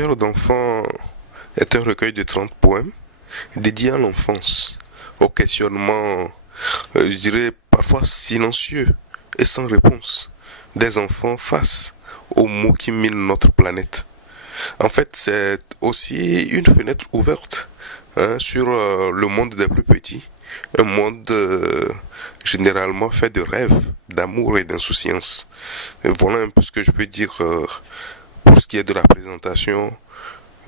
Cœur d'enfant est un recueil de 30 poèmes dédiés à l'enfance, au questionnement, je dirais parfois silencieux et sans réponse, des enfants face aux maux qui minent notre planète. En fait, c'est aussi une fenêtre ouverte sur le monde des plus petits, un monde généralement fait de rêves, d'amour et d'insouciance. Et voilà un peu ce que je peux dire pour ce qui est de la présentation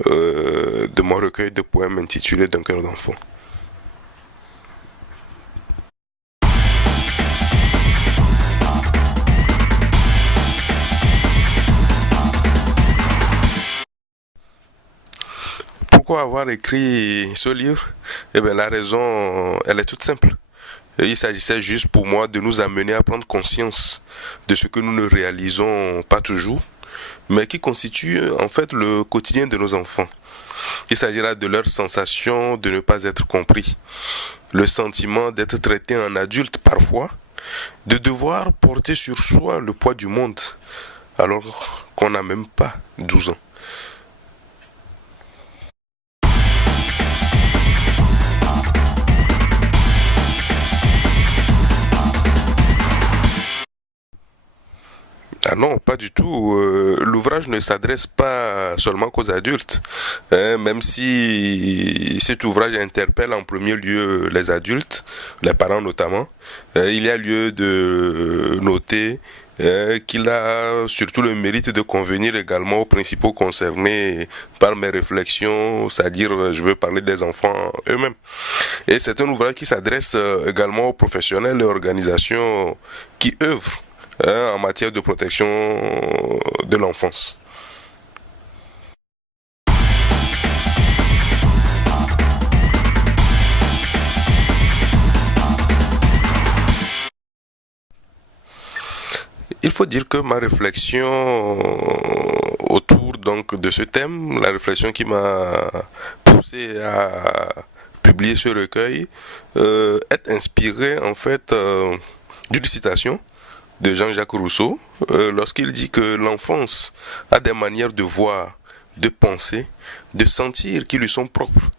de mon recueil de poèmes intitulé D'un cœur d'enfant. Pourquoi avoir écrit ce livre? Eh bien, la raison, elle est toute simple. Il s'agissait juste pour moi de nous amener à prendre conscience de ce que nous ne réalisons pas toujours, mais qui constitue en fait le quotidien de nos enfants. Il s'agira de leur sensation de ne pas être compris, le sentiment d'être traité en adulte parfois, de devoir porter sur soi le poids du monde alors qu'on n'a même pas 12 ans. Ah non, pas du tout. L'ouvrage ne s'adresse pas seulement qu'aux adultes, même si cet ouvrage interpelle en premier lieu les adultes, les parents notamment. Il y a lieu de noter qu'il a surtout le mérite de convenir également aux principaux concernés par mes réflexions, c'est-à-dire je veux parler des enfants eux-mêmes. Et c'est un ouvrage qui s'adresse également aux professionnels et organisations qui œuvrent en matière de protection de l'enfance. Il faut dire que ma réflexion autour donc de ce thème, la réflexion qui m'a poussé à publier ce recueil, est inspirée en fait d'une citation de Jean-Jacques Rousseau, lorsqu'il dit que l'enfance a des manières de voir, de penser, de sentir qui lui sont propres.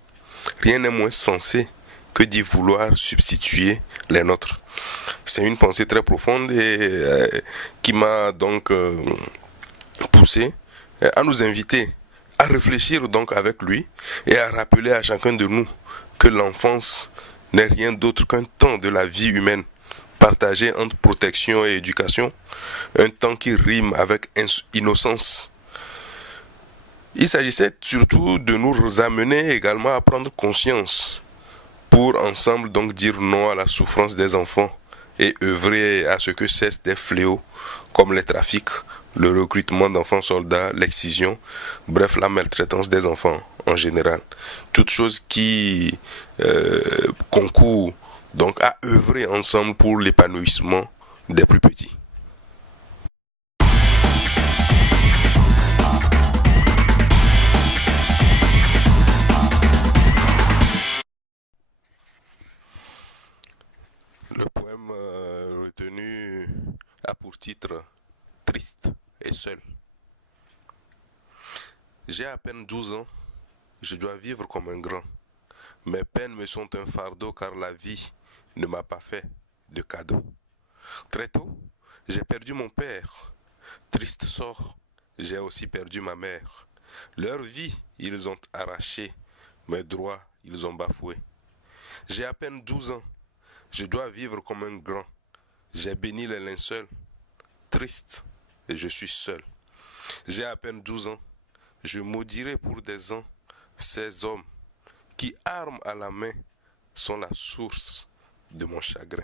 Rien n'est moins sensé que d'y vouloir substituer les nôtres. C'est une pensée très profonde et qui m'a donc poussé à nous inviter à réfléchir donc avec lui et à rappeler à chacun de nous que l'enfance n'est rien d'autre qu'un temps de la vie humaine partagé entre protection et éducation, un temps qui rime avec innocence. Il s'agissait surtout de nous amener également à prendre conscience pour ensemble donc dire non à la souffrance des enfants et œuvrer à ce que cessent des fléaux comme les trafics, le recrutement d'enfants soldats, l'excision, bref la maltraitance des enfants en général. Toutes choses qui concourent donc à œuvrer ensemble pour l'épanouissement des plus petits. Le poème retenu a pour titre Triste et seul. J'ai à peine 12 ans, je dois vivre comme un grand. Mes peines me sont un fardeau car la vie ne m'a pas fait de cadeau. Très tôt, j'ai perdu mon père. Triste sort, j'ai aussi perdu ma mère. Leur vie, ils ont arraché. Mes droits, ils ont bafoué. J'ai à peine 12 ans. Je dois vivre comme un grand. J'ai béni les linceuls. Triste, et je suis seul. J'ai à peine 12 ans. Je maudirai pour des ans ces hommes qui, armes à la main, sont la source de mon chagrin.